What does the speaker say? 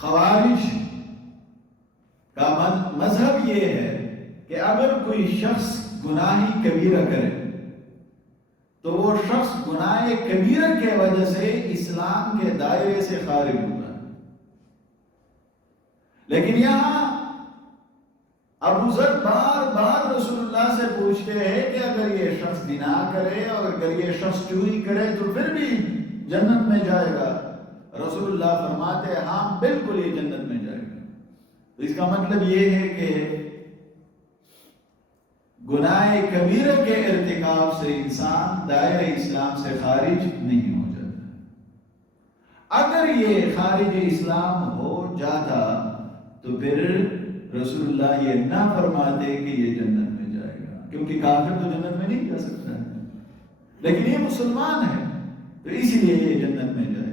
خوارج کا مذہب یہ ہے کہ اگر کوئی شخص گناہ کبیرہ کرے تو وہ شخص گناہ کبیرہ کے وجہ سے اسلام کے دائرے سے خارج ہوتا ہے. لیکن یہاں ابو ذر بار بار رسول اللہ سے پوچھتے ہیں کہ اگر یہ شخص زنا کرے اور اگر یہ شخص چوری کرے تو پھر بھی جنت میں جائے گا. رسول اللہ فرماتے ہیں ہاں بالکل یہ جنت میں جائے گا. تو اس کا مطلب یہ ہے کہ گناہ کبیرہ کے ارتکاب سے انسان دائرہ اسلام سے خارج نہیں ہو جاتا. اگر یہ خارج اسلام ہو جاتا تو پھر رسول اللہ یہ نہ فرماتے کہ یہ جنت میں جائے گا، کیونکہ کافر تو جنت میں نہیں جا سکتا ہے، لیکن یہ مسلمان ہے تو اس لیے یہ جنت میں جائے گا.